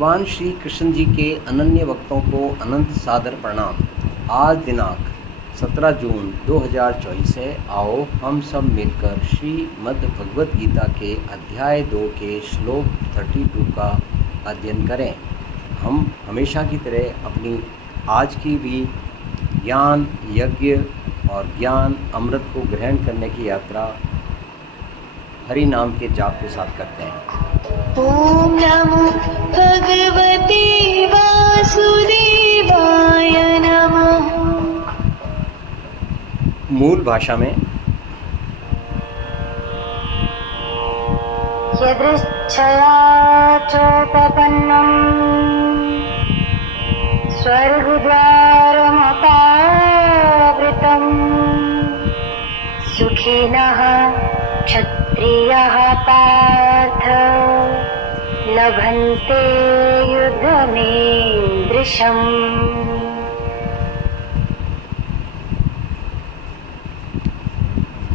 भगवान श्री कृष्ण जी के अनन्य भक्तों को अनंत सादर प्रणाम। आज दिनांक 17 जून 2024 है। आओ हम सब मिलकर श्रीमद् भगवद गीता के अध्याय 2 के श्लोक 32 का अध्ययन करें। हम हमेशा की तरह अपनी आज की भी ज्ञान यज्ञ और ज्ञान अमृत को ग्रहण करने की यात्रा हरि नाम के जाप के साथ करते हैं। ओम नमो भगवते वासुदेवाय नमः। मूल भाषा में यदृच्छया चोपपन्नम् स्वर्गद्वारमपावृतम् सुखिनः क्षत्रियः पार्थ लभन्ते युद्धमीदृशम्।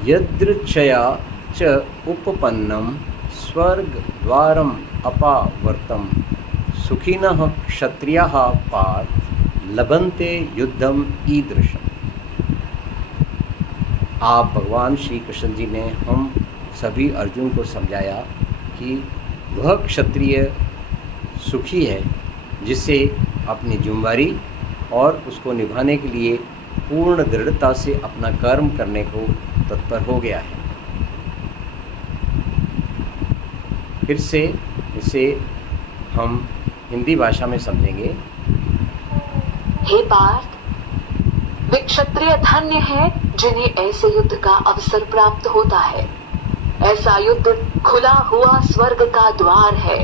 यदृच्छया च उपपन्नं स्वर्गद्वारम् अपावर्तं सुखिनः क्षत्रियाः पार्थ लभन्ते युद्धम ईदृशम्। आप भगवान श्री कृष्ण जी ने हम सभी अर्जुन को समझाया कि वह क्षत्रिय सुखी है जिसे अपनी जिम्मेदारी और उसको निभाने के लिए पूर्ण दृढ़ता से अपना कर्म करने को तत्पर हो गया है। फिर से इसे हम हिंदी भाषा में समझेंगे। हे पार्थ, वे क्षत्रिय धन्य है जिन्हें ऐसे युद्ध का अवसर प्राप्त होता है। ऐसा युद्ध खुला हुआ स्वर्ग का द्वार है।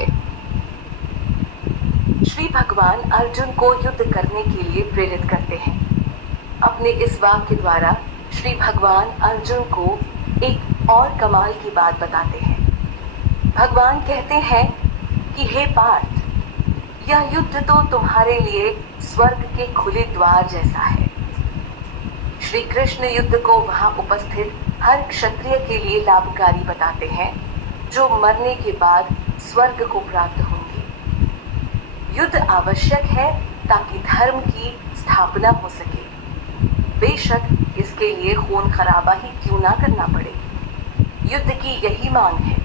श्री भगवान अर्जुन को युद्ध करने के लिए प्रेरित करते हैं। अपने इस वाक्य द्वारा श्री भगवान अर्जुन को एक और कमाल की बात बताते हैं। भगवान कहते हैं कि हे पार्थ, यह युद्ध तो तुम्हारे लिए स्वर्ग के खुले द्वार जैसा है। श्री कृष्ण युद्ध को वहां उपस्थित हर क्षत्रिय के लिए लाभकारी बताते हैं जो मरने के बाद स्वर्ग को प्राप्त होंगे। युद्ध आवश्यक है ताकि धर्म की स्थापना हो सके, बेशक इसके लिए खून खराबा ही क्यों ना करना पड़े। युद्ध की यही मांग है।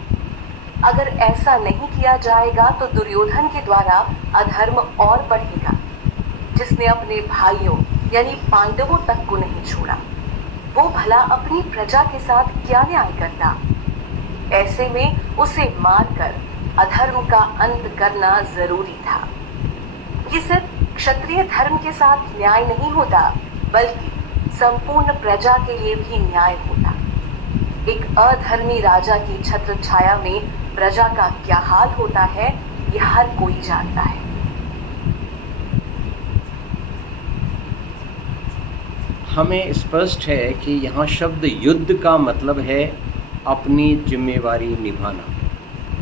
अगर ऐसा नहीं किया जाएगा तो दुर्योधन के द्वारा अधर्म और बढ़ेगा, जिसने अपने भाइयों यानी पांडवों तक को नहीं छोड़ा। वो भला अपनी प्रजा के साथ क्या न्याय करता। ऐसे में उसे मारकर अधर्म का अंत करना जरूरी था। ये सिर्फ क्षत्रिय धर्म के साथ न्याय नहीं होता, बल्कि संपूर्ण प्रजा के लिए भी न्याय होता। एक अधर्मी राजा की छत्र छाया में प्रजा का क्या हाल होता है, ये हर कोई जानता है। हमें स्पष्ट है कि यहाँ शब्द युद्ध का मतलब है अपनी जिम्मेवारी निभाना।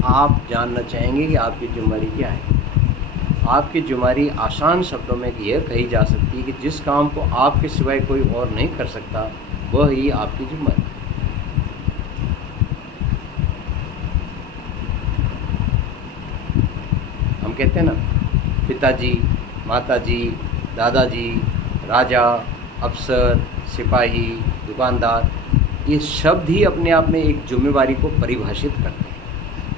आप जानना चाहेंगे कि आपकी जिम्मेवारी क्या है। आपकी जिम्मेवारी आसान शब्दों में यह कही जा सकती है कि जिस काम को आपके सिवाय कोई और नहीं कर सकता, वह ही आपकी जिम्मेवारी। हम कहते हैं ना, पिताजी, माताजी, दादाजी, राजा, अफसर, सिपाही, दुकानदार, ये शब्द ही अपने आप में एक जिम्मेवारी को परिभाषित करते हैं।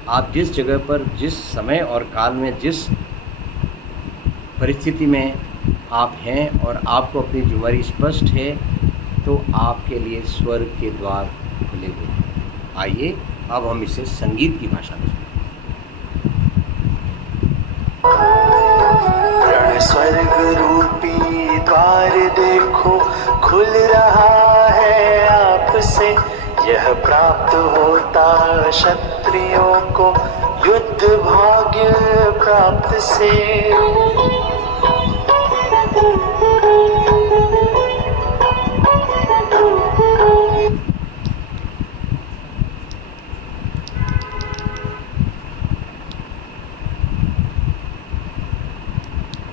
आप जिस जगह पर, जिस समय और काल में, जिस परिस्थिति में आप हैं और आपको अपनी जिम्मेवारी स्पष्ट है, तो आपके लिए स्वर्ग के द्वार खुले हुए हैं। आइए अब हम इसे संगीत की भाषा में सुनें। रण स्वर्ग रूपी द्वार देखो खुल रहा है आपसे। यह प्राप्त होता क्षत्रियों को युद्ध भाग्य प्राप्त से।